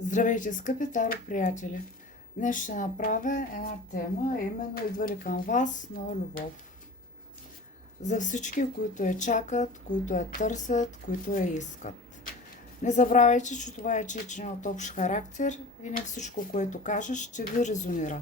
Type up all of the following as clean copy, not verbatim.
Здравейте, скъпи таро приятели! Днес ще направя една тема, именно идва ли към вас нова любов. За всички, които я чакат, които я търсят, които я искат. Не забравяйте, че това е четене от общ характер и не всичко, което кажа, ще ви резонира.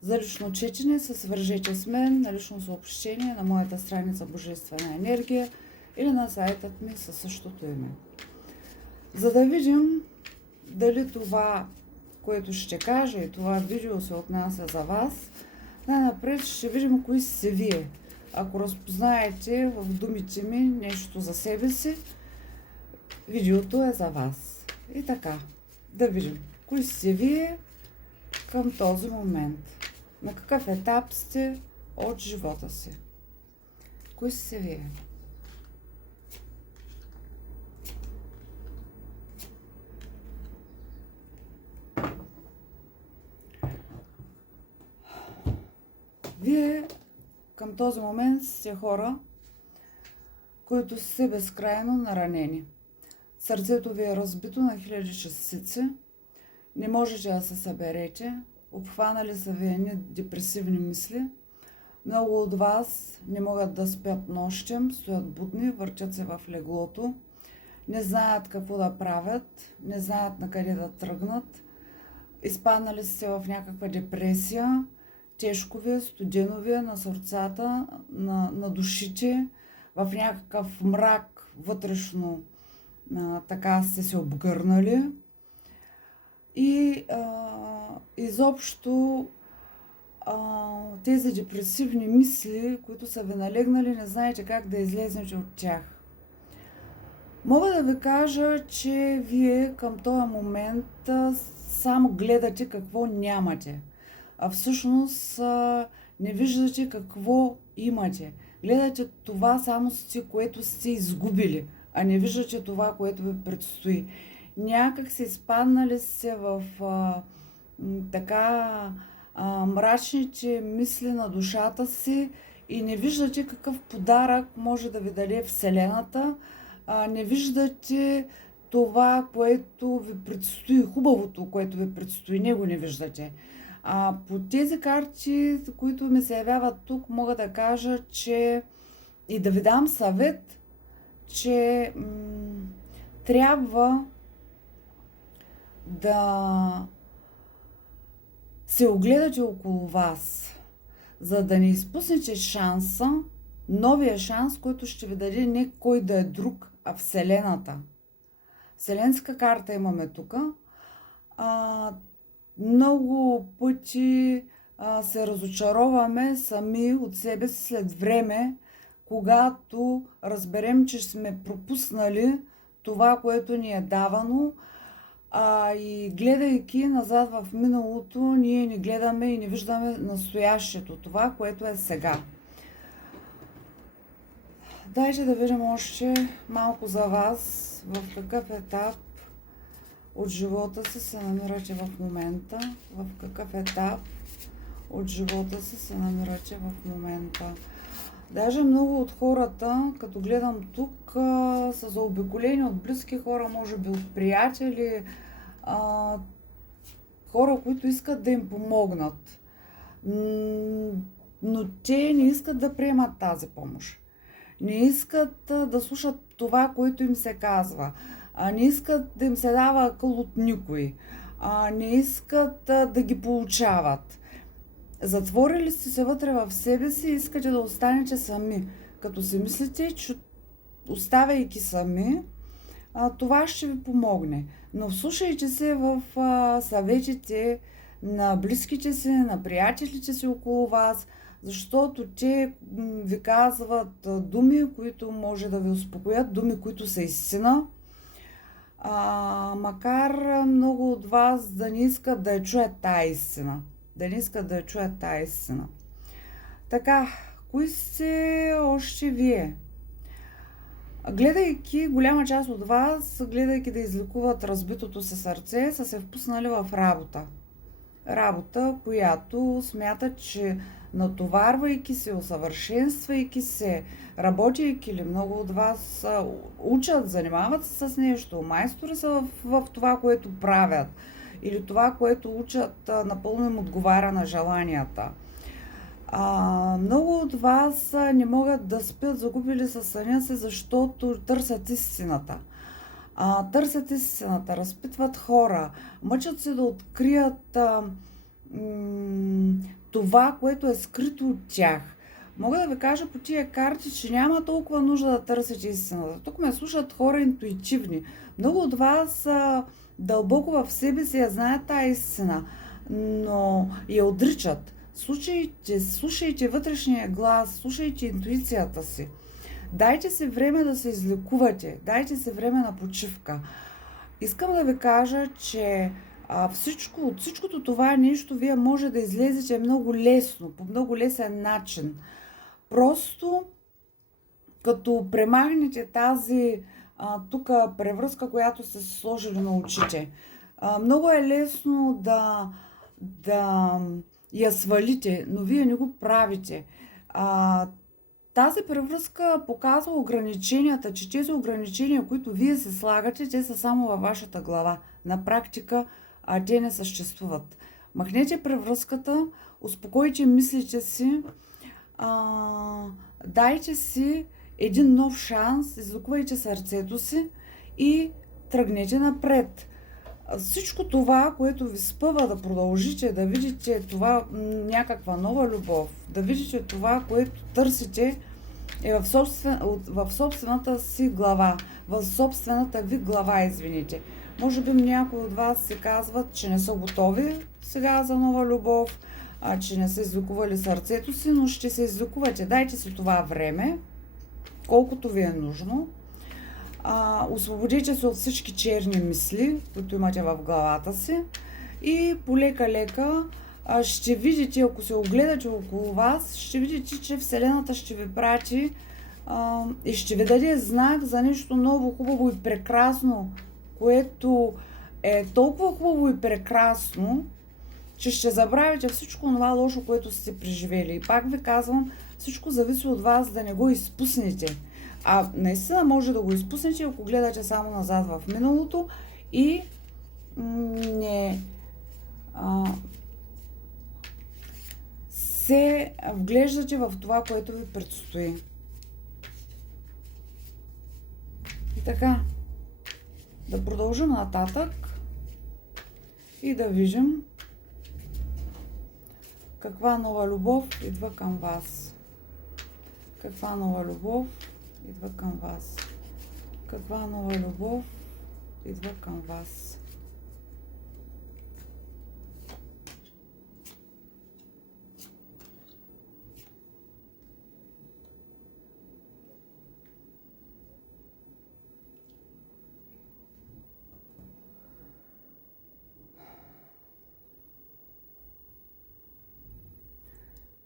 За лично четене се свържете с мен на лично съобщение на моята страница Божествена енергия или на сайтът ми със същото име. За да видим дали това, което ще кажа и това видео се отнася за вас, най-напред ще видим кои сте вие. Ако разпознаете в думите ми нещо за себе си, видеото е за вас. И така, да видим кои сте вие към този момент. На какъв етап сте от живота си. Кои сте вие? Вие към този момент сте хора, които сте безкрайно наранени. Сърцето ви е разбито на хиляди частици, не можете да се съберете, обхванали са ви едни депресивни мисли. Много от вас не могат да спят нощем, стоят будни, въртят се в леглото, не знаят какво да правят, не знаят на къде да тръгнат. Изпаднали сте в някаква депресия, тежко ви, студено ви на сърцата, на душите, в някакъв мрак вътрешно така сте се обгърнали. И изобщо тези депресивни мисли, които са ви налегнали, не знаете как да излезнете от тях. Мога да ви кажа, че вие към този момент само гледате какво нямате, а всъщност не виждате какво имате. Гледате това само което сте изгубили, а не виждате това, което ви предстои. Някак се изпаднали се в мрачните мисли на душата си и не виждате какъв подарък може да ви даде Вселената, не виждате това, което ви предстои, хубавото, което ви предстои, него не виждате. По тези карти, които ми се явяват тук, мога да кажа, че и да ви дам съвет, че трябва да се огледате около вас, за да не изпуснете шанса, новия шанс, който ще ви даде не кой да е друг, а Вселената. Вселенска карта имаме тук. Много пъти се разочароваме сами от себе си след време, когато разберем, че сме пропуснали това, което ни е давано, и гледайки назад в миналото, ние не гледаме и не виждаме настоящето, това, което е сега. Дайте да видим още малко за вас, в какъв етап от живота си се намирате в момента, в какъв етап от живота си се намирате в момента. Даже много от хората, като гледам тук, са заобиколени от близки хора, може би от приятели, хора, които искат да им помогнат. Но те не искат да приемат тази помощ. Не искат да слушат това, което им се казва. Не искат да им се дава акъл от никой. Не искат да ги получават. Затворили сте се вътре в себе си и искате да останете сами. Като си мислите, че оставяйки сами, това ще ви помогне. Но вслушайте се в съветите на близките си, на приятелите си около вас, защото те ви казват думи, които може да ви успокоят, думи, които са истина. Макар много от вас да не искат да я чуят тая истина. Да не искат да я чуят тая истина. Така, кои сте още вие? Гледайки, голяма част от вас, гледайки да излекуват разбитото си сърце, са се впуснали в работа. Работа, която смятат, че натоварвайки се, усъвършенствайки се, работейки или много от вас учат, занимават се с нещо, майстори са в това, което правят, или това, което учат, напълно им отговаря на желанията. Много от вас не могат да спят, загубили са съня си, защото търсят истината. Търсят истината, разпитват хора, мъчат се да открият това, което е скрито от тях. Мога да ви кажа по тия карти, че няма толкова нужда да търсите истината. Тук ме слушат хора интуитивни. Много от вас дълбоко в себе си я знаят тази истина, но я отричат. Слушайте вътрешния глас, слушайте интуицията си. Дайте си време да се излекувате, дайте си време на почивка. Искам да ви кажа, че от всичкото това нещо вие може да излезете много лесно, по много лесен начин. Просто като премахнете тази тук превръзка, която сте сложили на очите. Много е лесно да я свалите, но вие не го правите. Тази превръзка показва ограниченията, че тези ограничения, които вие се слагате, те са само във вашата глава. На практика те не съществуват. Махнете превръзката, успокойте мислите си, дайте си един нов шанс, излекувайте сърцето си и тръгнете напред. Всичко това, което ви спъва да продължите, да видите това някаква нова любов, да видите това, което търсите, е в собствената си глава, в собствената ви глава, извините. Може би някои от вас се казват, че не са готови сега за нова любов, че не са излекували сърцето си, но ще се излекувате. Дайте си това време, колкото ви е нужно. Освободите се от всички черни мисли, които имате в главата си, и полека-лека ще видите, ако се огледате около вас, ще видите, че Вселената ще ви прати и ще ви даде знак за нещо ново, хубаво и прекрасно, което е толкова хубаво и прекрасно, че ще забравите всичко това лошо, което сте преживели. И пак ви казвам, всичко зависи от вас да не го изпуснете. Наистина може да го изпуснете, ако гледате само назад в миналото и не се вглеждате в това, което ви предстои. И така, да продължим нататък и да видим каква нова любов идва към вас. Каква нова любов идва към вас. Каква нова любов идва към вас.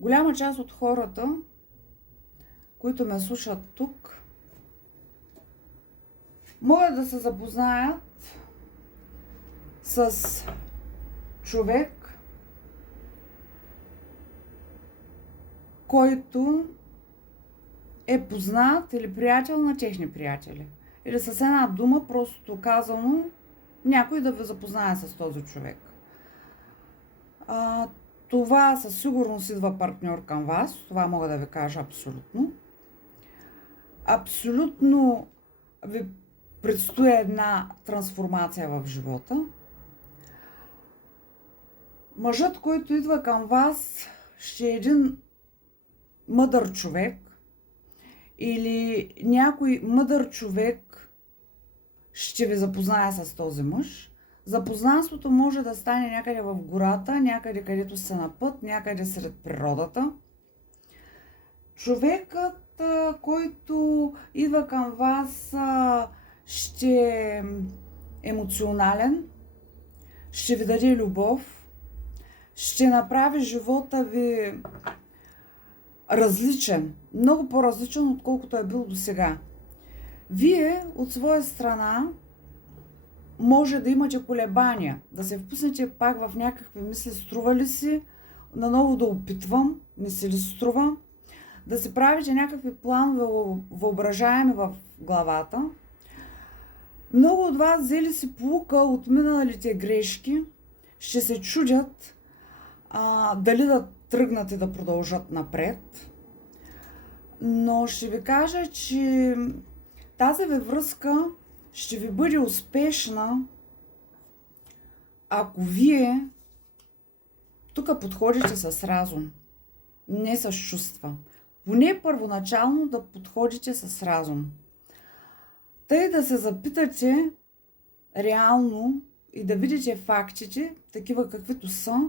Голяма част от хората, които ме слушат тук, могат да се запознаят с човек, който е познат или приятел на техни приятели. Или с една дума, просто казано, някой да ви запознае с този човек. Това със сигурност идва партньор към вас, това мога да ви кажа абсолютно. Абсолютно ви предстои една трансформация в живота. Мъжът, който идва към вас, ще е един мъдър човек или някой мъдър човек ще ви запознае с този мъж. Запознанството може да стане някъде в гората, някъде където сте на път, някъде сред природата. Човекът, който идва към вас, ще е емоционален, ще ви даде любов, ще направи живота ви различен, много по-различен, отколкото е бил досега. Вие от своя страна може да имате колебания, да се впуснете пак в някакви мисли, струва ли си, наново да опитвам, не се ли струва, да си правите някакви планове въображаеми в главата. Много от вас взели си поука от миналите грешки, ще се чудят дали да тръгнат и да продължат напред. Но ще ви кажа, че тази ви връзка ще ви бъде успешна, ако вие тук подходите с разум, не с чувства. Поне първоначално да подходите с разум. Тъй да се запитате реално и да видите фактите, такива каквито са,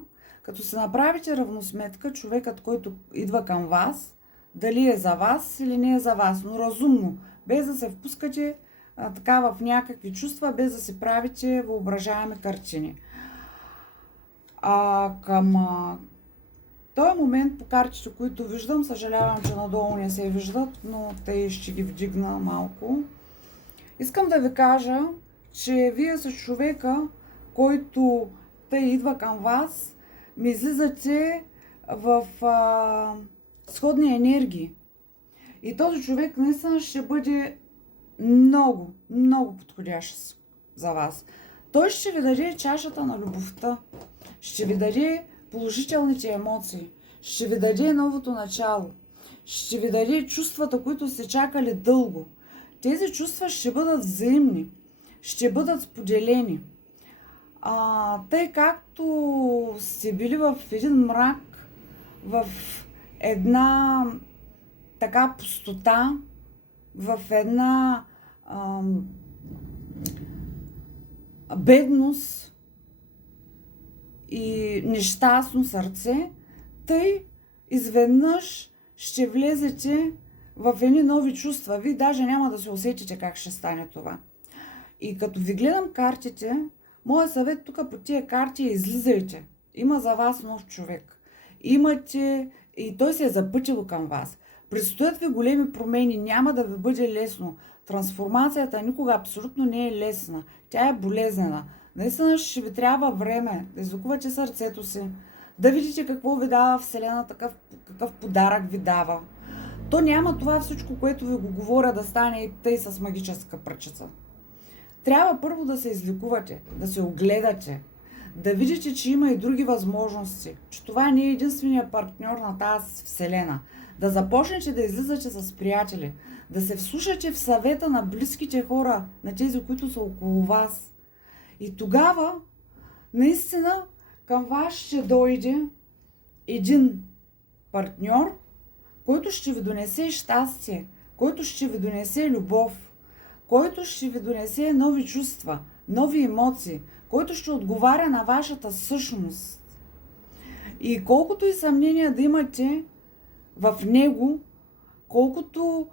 като се направите равносметка, човекът, който идва към вас, дали е за вас или не е за вас, но разумно, без да се впускате така в някакви чувства, без да си правите въображаеми картини. Към този момент по картите, които виждам, съжалявам, че надолу не се виждат, но те ще ги вдигна малко. Искам да ви кажа, че вие с човека, който тъй идва към вас, ми излизате в сходни енергии. И този човек наистина ще бъде много, много подходящ за вас. Той ще ви даде чашата на любовта, ще ви даде положителните емоции, ще ви даде новото начало, ще ви даде чувствата, които сте чакали дълго. Тези чувства ще бъдат взаимни, ще бъдат споделени. Тъй както сте били в един мрак, в една така пустота, в една бедност и нещастно сърце, тъй изведнъж ще влезете в едни нови чувства. Вие даже няма да се усетите как ще стане това. И като ви гледам картите, моят съвет тук по тия карти е: излизайте. Има за вас нов човек. Имате и той се е запътил към вас. Предстоят ви големи промени, няма да ви бъде лесно. Трансформацията никога абсолютно не е лесна. Тя е болезнена. Наистина ще ви трябва време да излекувате сърцето си, да видите какво ви дава Вселената, какъв подарък ви дава. То няма това всичко, което ви го говоря, да стане и тъй с магическа пръчица. Трябва първо да се излекувате, да се огледате, да видите, че има и други възможности, че това не е единствения партньор на тази Вселена. Да започнете да излизате с приятели, да се вслушате в съвета на близките хора, на тези, които са около вас. И тогава, наистина, към вас ще дойде един партньор, който ще ви донесе щастие, който ще ви донесе любов, който ще ви донесе нови чувства, нови емоции, който ще отговаря на вашата същност. И колкото и съмнения да имате в него, колкото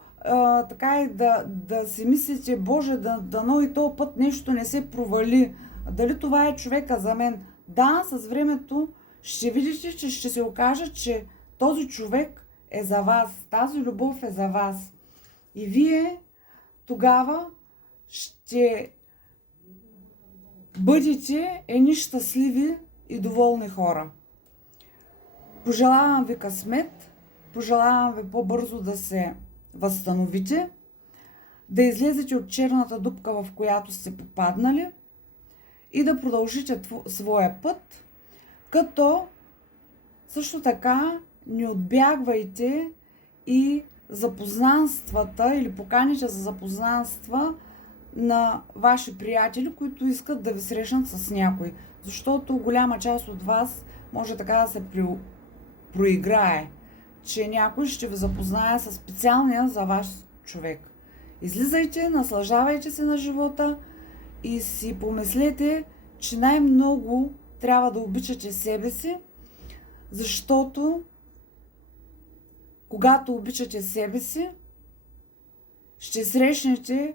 така и да си мислите: Боже, дано и този път нещо не се провали, дали това е човека за мен. Да, с времето ще видите, че ще се окаже, че този човек е за вас, тази любов е за вас. И вие тогава ще бъдете едни щастливи и доволни хора. Пожелавам ви късмет, пожелавам ви по-бързо да се възстановите, да излезете от черната дупка, в която сте попаднали, и да продължите своя път, като също така не отбягвайте и запознанствата или поканите за запознанства на ваши приятели, които искат да ви срещнат с някой. Защото голяма част от вас може така да се проиграе, че някой ще ви запознае с специалния за ваш човек. Излизайте, наслаждавайте се на живота и си помислете, че най-много трябва да обичате себе си, защото когато обичате себе си, ще срещнете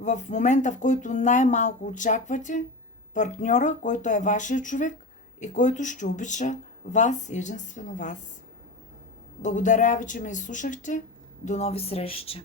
в момента, в който най-малко очаквате, партньора, който е вашия човек и който ще обича вас и единствено вас. Благодаря ви, че ме изслушахте. До нови срещи!